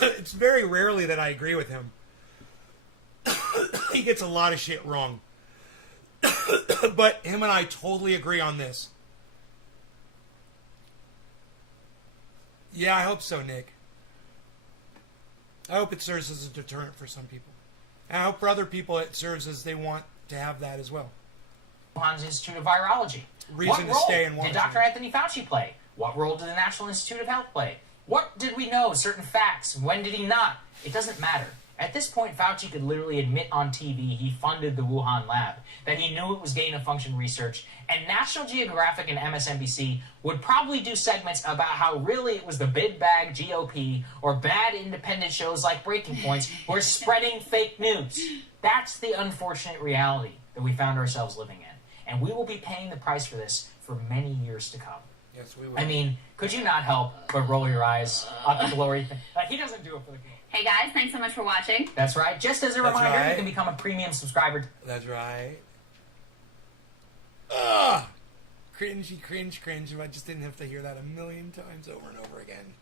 it's very rarely that I agree with him. He gets a lot of shit wrong. But him and I totally agree on this. Yeah, I hope so, Nick. I hope it serves as a deterrent for some people. And I hope for other people it serves as they want to have that as well. Wuhan's Institute of Virology. Reason to stay in What role Washington. did Dr. Anthony Fauci play? What role did the National Institute of Health play? What did we know? Certain facts. When did he not? It doesn't matter. At this point, Fauci could literally admit on TV he funded the Wuhan lab, that he knew it was gain-of-function research, and National Geographic and MSNBC would probably do segments about how really it was the big bag GOP or bad independent shows like Breaking Points who were spreading fake news. That's the unfortunate reality that we found ourselves living in, and we will be paying the price for this for many years to come. Yes, we will. I mean, could you not help but roll your eyes up at the glory? He doesn't do it for the game. Hey guys, thanks so much for watching. That's right. Just as a That's reminder, right. you can become a premium subscriber. That's right. Ugh! Cringy, cringe. If I just didn't have to hear that a million times over and over again,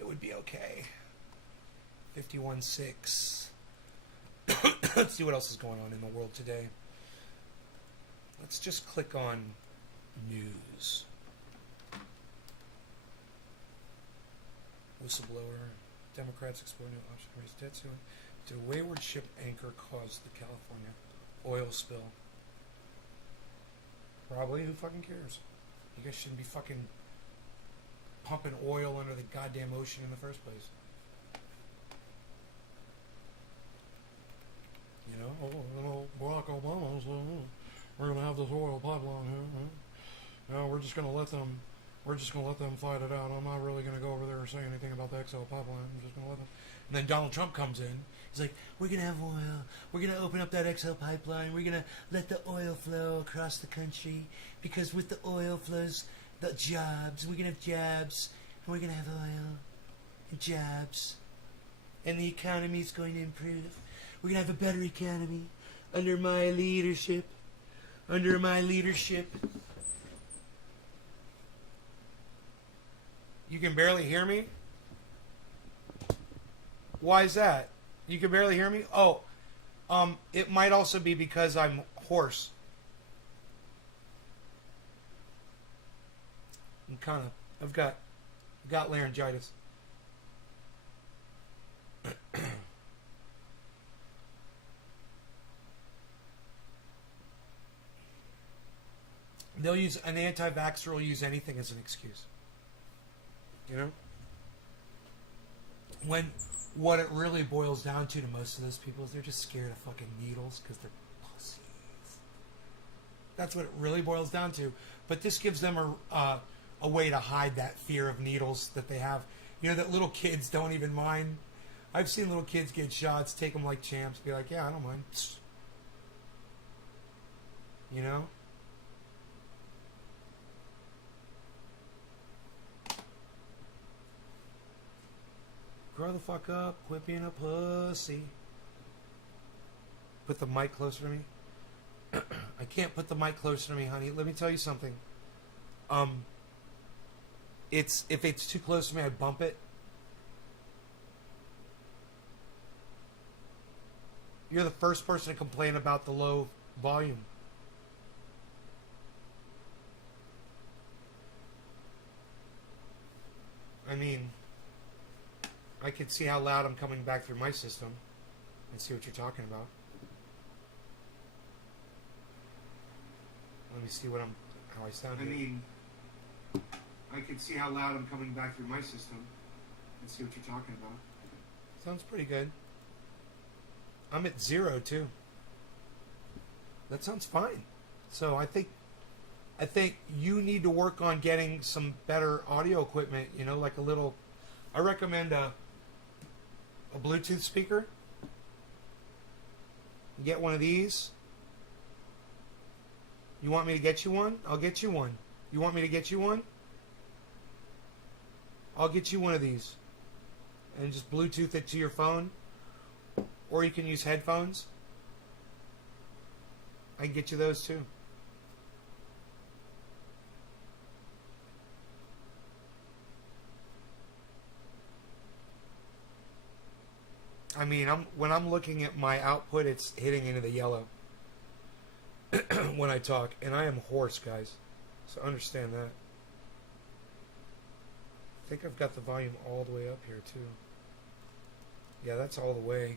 it would be okay. 51.6. Let's see what else is going on in the world today. Let's just click on news. Whistleblower. Democrats explore new option to raise debt ceiling. Did a wayward ship anchor cause the California oil spill? Probably. Who fucking cares? You guys shouldn't be fucking pumping oil under the goddamn ocean in the first place. You know, Barack Obama's, we're gonna have this oil pipeline here. No, we're just gonna let them fight it out. I'm not really gonna go over there and say anything about the XL pipeline. I'm just gonna let them. And then Donald Trump comes in. He's like, we're gonna have oil. We're gonna open up that XL pipeline. We're gonna let the oil flow across the country because with the oil flows the jobs. We're gonna have jobs, and we're gonna have oil and jobs, and the economy's going to improve. We're gonna have a better economy under my leadership. Under my leadership. You can barely hear me? Why is that? You can barely hear me? Oh, it might also be because I'm hoarse. I've got laryngitis. They'll use an anti-vaxxer will use anything as an excuse. You know? When what it really boils down to most of those people is they're just scared of fucking needles because they're pussies. That's what it really boils down to. But this gives them a way to hide that fear of needles that they have. You know, that little kids don't even mind. I've seen little kids get shots, take them like champs, be like, yeah, I don't mind. You know? grow the fuck up. Quit being a pussy. Put the mic closer to me. I can't put the mic closer to me, honey. Let me tell you something. If it's too close to me, I'd bump it. You're the first person to complain about the low volume. I mean, I can see how loud I'm coming back through my system and see what you're talking about. Let me see how I sound. I mean, I can see how loud I'm coming back through my system and see what you're talking about. Sounds pretty good. I'm at 0 too. That sounds fine. So I think you need to work on getting some better audio equipment. You know, like a little. I recommend a Bluetooth speaker. You get one of these. You want me to get you one? I'll get you one. You want me to get you one? I'll get you one of these. And just Bluetooth it to your phone. Or you can use headphones. I can get you those too. I mean, when I'm looking at my output, it's hitting into the yellow when I talk. And I am hoarse, guys. So understand that. I think I've got the volume all the way up here, too. Yeah, that's all the way.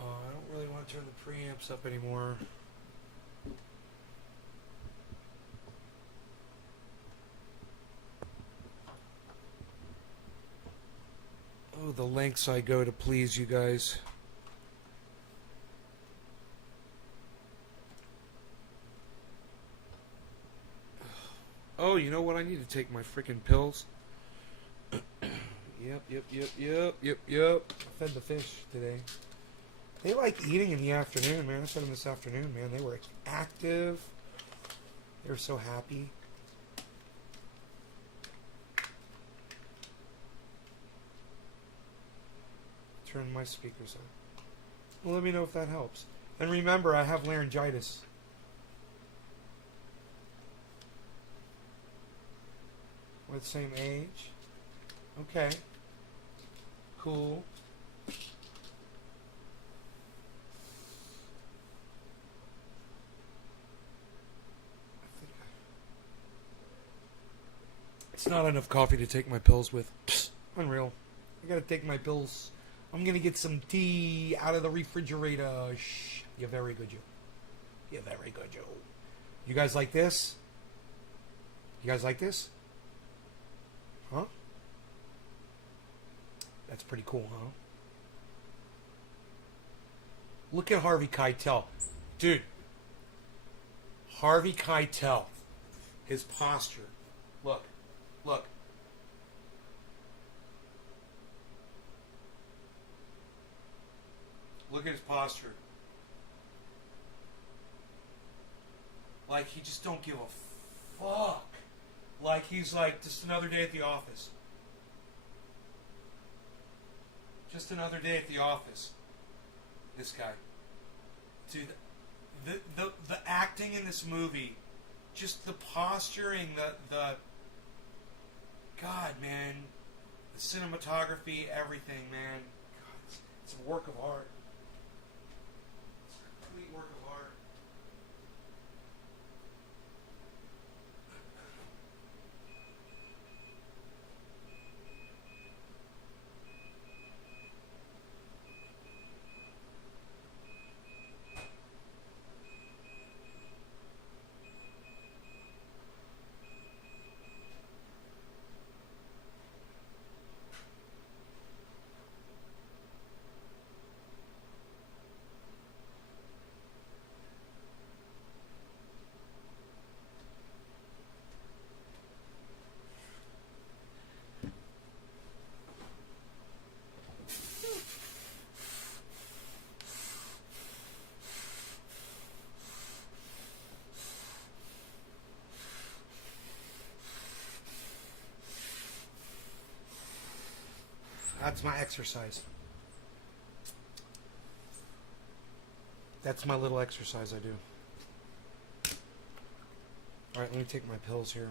I don't really want to turn the preamps up anymore. Oh, the lengths I go to please you guys. Oh, you know what? I need to take my freaking pills. Yep. I fed the fish today. They like eating in the afternoon, man. I fed them this afternoon, man. They were active. They were so happy. Turn my speakers on. Well, let me know if that helps. And remember, I have laryngitis. We're the same age. Okay. Cool. It's not enough coffee to take my pills with. Psst, unreal. I gotta take my pills. I'm gonna get some tea out of the refrigerator. Shh. You're very good, Joe. You're very good, Joe. You guys like this? You guys like this? Huh? That's pretty cool, huh? Look at Harvey Keitel. Dude. Harvey Keitel. His posture. Look. Look. Look at his posture. Like he just don't give a fuck. Like he's like just another day at the office. Just another day at the office. This guy. Dude, the acting in this movie, just the posturing, the God, man, the cinematography, everything, man. God, it's a work of art. It's a complete work of art. That's my exercise. That's my little exercise I do. Alright, let me take my pills here.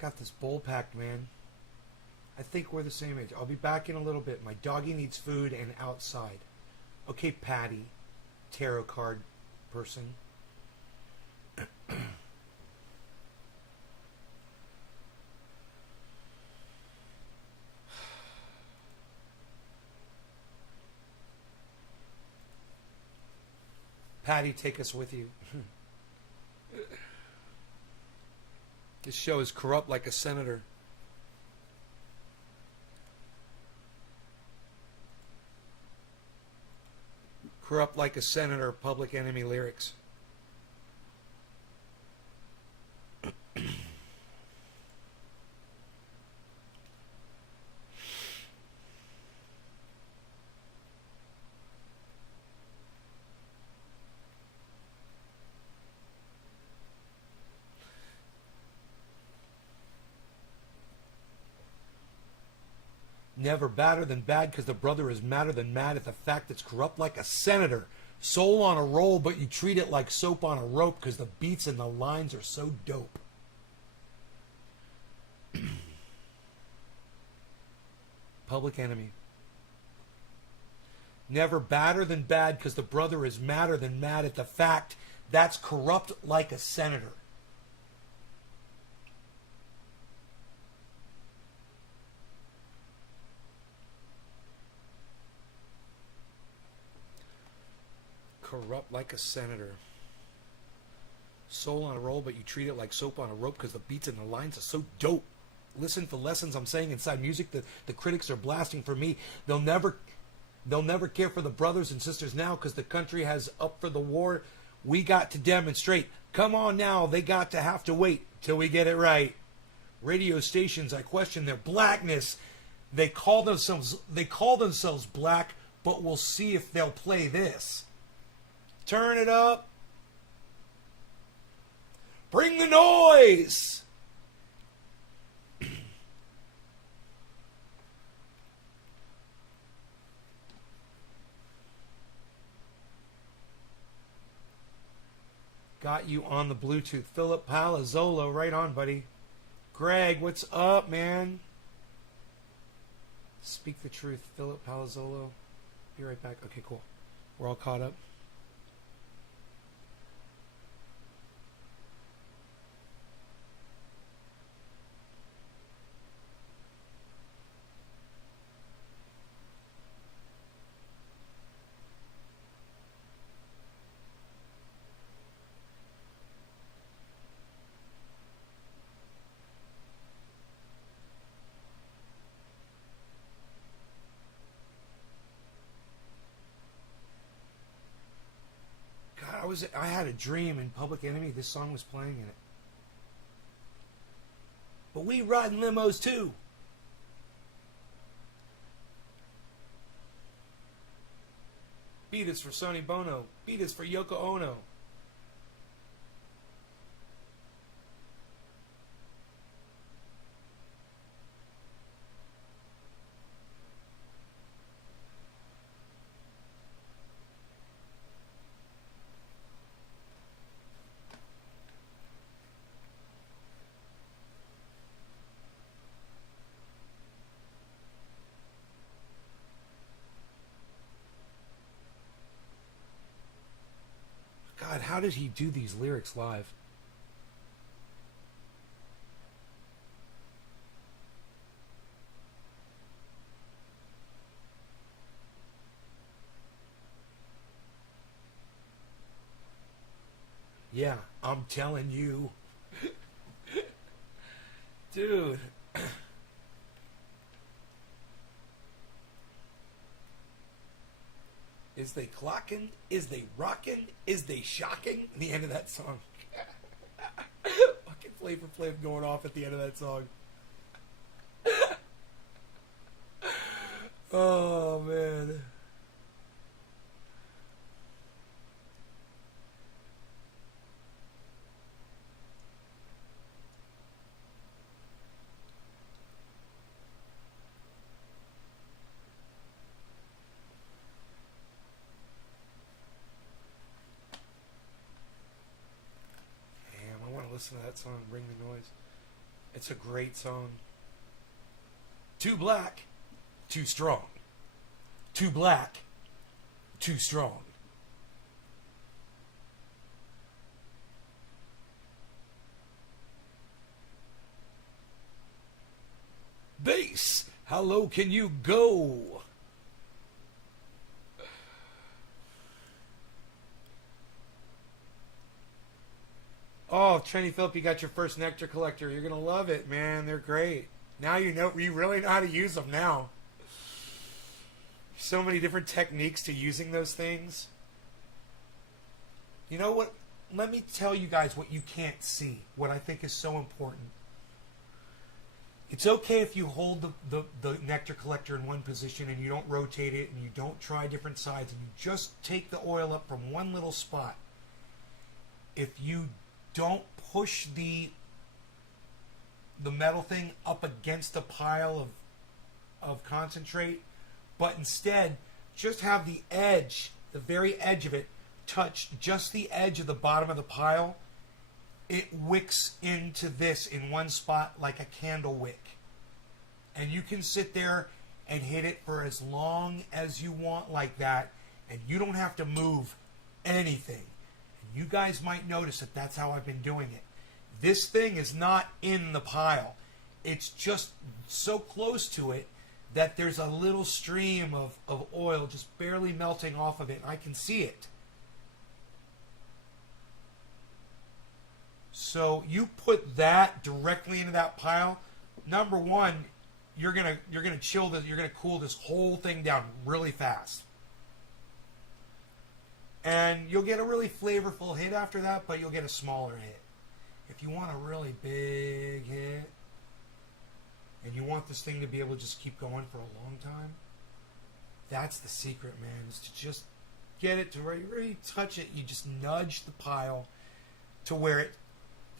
Got this bowl packed, man. I think we're the same age. I'll be back in a little bit. My doggy needs food and outside. Okay, Patty, tarot card person. Patty, take us with you. This show is corrupt like a senator. Corrupt like a senator, Public Enemy lyrics. Never badder than bad because the brother is madder than mad at the fact it's corrupt like a senator. Soul on a roll, but you treat it like soap on a rope because the beats and the lines are so dope. Public Enemy. Never badder than bad because the brother is madder than mad at the fact that's corrupt like a senator. Corrupt like a senator. Soul on a roll, but you treat it like soap on a rope because the beats and the lines are so dope. Listen for lessons I'm saying inside music that the critics are blasting for me. They'll never care for the brothers and sisters now because the country has up for the war. We got to demonstrate. Come on now, they got to have to wait till we get it right. Radio stations, I question their blackness. They call themselves black, but we'll see if they'll play this. Turn it up. Bring the noise. Got you on the Bluetooth. Philip Palazzolo, right on, buddy. Greg, what's up, man? Speak the truth. Philip Palazzolo. Be right back. Okay, cool. We're all caught up. was it? I Had a Dream in Public Enemy. This song was playing in it. But we ride in limos too. Beat is for Sonny Bono. Beat is for Yoko Ono. God, how did he do these lyrics live? Yeah, I'm telling you. Dude. Is they clocking? Is they rocking? Is they shocking? The end of that song. Fucking Flavor Flav going off at the end of that song. Oh, man. Listen to that song, Bring the Noise. It's a great song. Too black, too strong. Too black, too strong. Bass, how low can you go? Oh, Trenny Phillip, you got your first nectar collector. You're going to love it, man. They're great. Now you really know how to use them now. So many different techniques to using those things. You know what? Let me tell you guys what you can't see, what I think is so important. It's okay if you hold the nectar collector in one position and you don't rotate it and you don't try different sides and you just take the oil up from one little spot. If you don't push the metal thing up against a pile of concentrate, but instead just have the edge, the very edge of it, touch just the edge of the bottom of the pile, it wicks into this in one spot like a candle wick. And you can sit there and hit it for as long as you want like that, and you don't have to move anything. You guys might notice that that's how I've been doing it. This thing is not in the pile. It's just so close to it that there's a little stream of oil just barely melting off of it. I can see it. So you put that directly into that pile. Number one, you're gonna chill this. You're gonna cool this whole thing down really fast. And you'll get a really flavorful hit after that, but you'll get a smaller hit. If you want a really big hit, and you want this thing to be able to just keep going for a long time, that's the secret, man, is to just get it to where you really touch it. You just nudge the pile to where it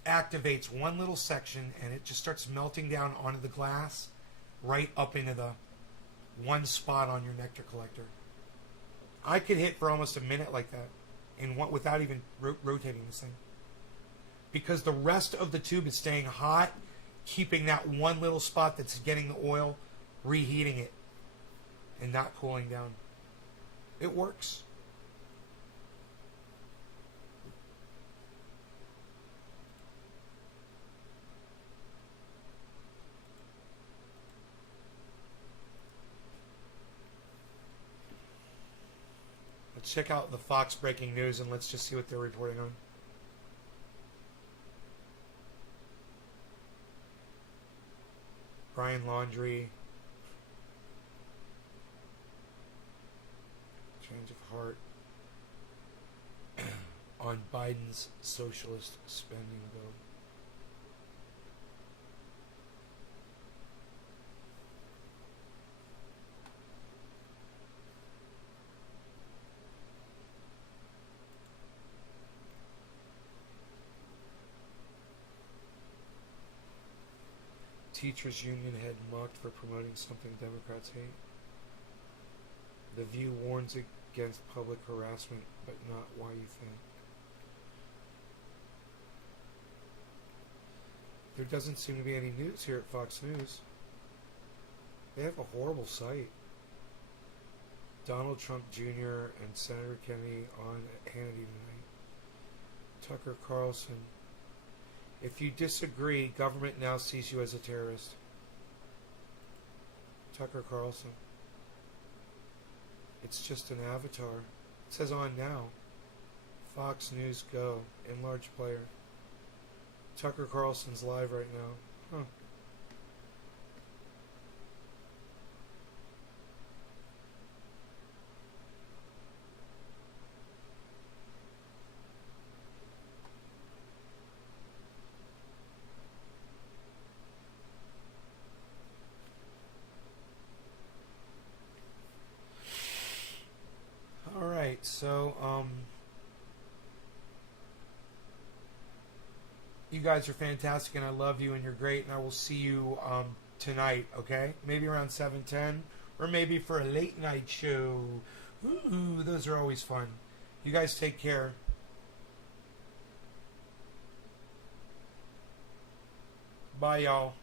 activates one little section, and it just starts melting down onto the glass, right up into the one spot on your nectar collector. I could hit for almost a minute like that without even rotating this thing. Because the rest of the tube is staying hot, keeping that one little spot that's getting the oil, reheating it, and not cooling down. It works. Check out the Fox breaking news and let's just see what they're reporting on. Brian Laundrie. Change of heart. on Biden's socialist spending bill. Teachers union head mocked for promoting something Democrats hate. The View warns against public harassment, but not why you think. There doesn't seem to be any news here at Fox News. They have a horrible site. Donald Trump Jr. and Senator Kennedy on Hannity tonight. Tucker Carlson. If you disagree, government now sees you as a terrorist. Tucker Carlson. It's just an avatar. It says on now. Fox News Go. Enlarged player. Tucker Carlson's live right now. Huh. Alright, so, you guys are fantastic and I love you and you're great and I will see you, tonight, okay? Maybe around 7:10 or maybe for a late night show. Ooh, those are always fun. You guys take care. Bye, y'all.